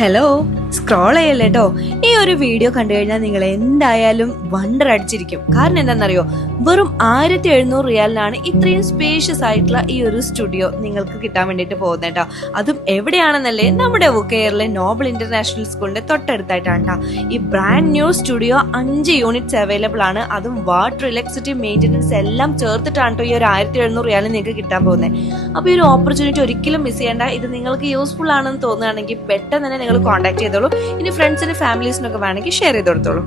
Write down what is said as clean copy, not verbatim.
Hello, scroll ചെയ്യല്ലേ കേട്ടോ. ഈ ഒരു വീഡിയോ കണ്ടു കഴിഞ്ഞാൽ നിങ്ങൾ എന്തായാലും വണ്ടർ അടിച്ചിരിക്കും. കാരണം എന്താണെന്നറിയോ, വെറും 1700 റിയാലിനാണ് ഇത്രയും സ്പേഷ്യസ് ആയിട്ടുള്ള ഈ ഒരു സ്റ്റുഡിയോ നിങ്ങൾക്ക് കിട്ടാൻ വേണ്ടിയിട്ട് പോകുന്നത് കേട്ടോ. അതും എവിടെയാണെന്നല്ലേ, നമ്മുടെ വുക്കെയറിലെ നോബൽ ഇന്റർനാഷണൽ സ്കൂളിന്റെ തൊട്ടടുത്തായിട്ടാണ് കേട്ടോ. ഈ brand new studio 5 units available ആണ്. അതും വാട്ടർ, ഇലക്ട്രിസിറ്റി, മെയിൻ്റനൻസ് എല്ലാം ചേർത്തിട്ടാണ് കേട്ടോ ഈ ഒരു 1700 റിയാലിന് നിങ്ങൾക്ക് കിട്ടാൻ പോകുന്നത്. അപ്പോൾ ഈ ഒരു ഓപ്പർച്യൂണിറ്റി ഒരിക്കലും മിസ് ചെയ്യേണ്ട. ഇത് നിങ്ങൾക്ക് യൂസ്ഫുൾ ആണെന്ന് തോന്നുകയാണെങ്കിൽ പെട്ടെന്ന് തന്നെ നിങ്ങൾ കോൺടാക്ട് ചെയ്തോളൂ. ഇനി ഫ്രണ്ട്സിന് ഫാമിലീസിനൊക്കെ വേണമെങ്കിൽ ഷെയർ ചെയ്ത് കൊടുത്തോളൂ.